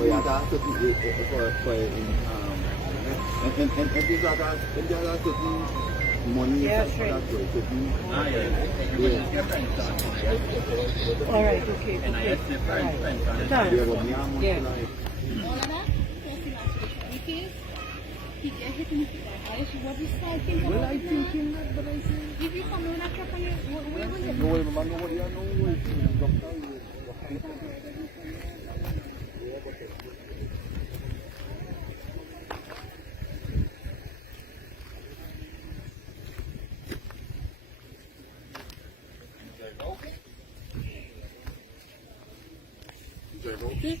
Toyota for and these are certain money for that certain All right, okay, okay. All right. Yeah. Well, I thinking that, but I say If you come on after where was it? no way, man, no way, no way. Okay.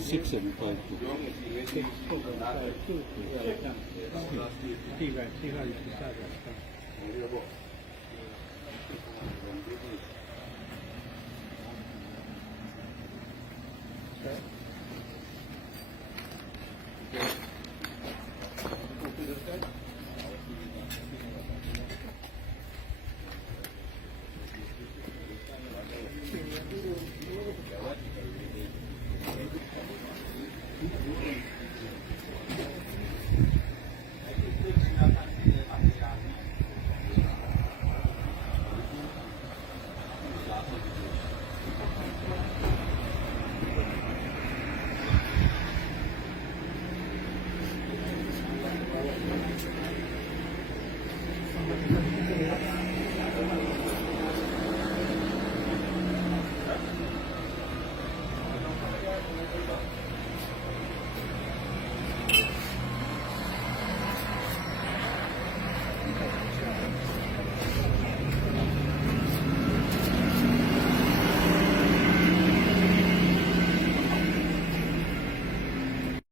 Six seven five two.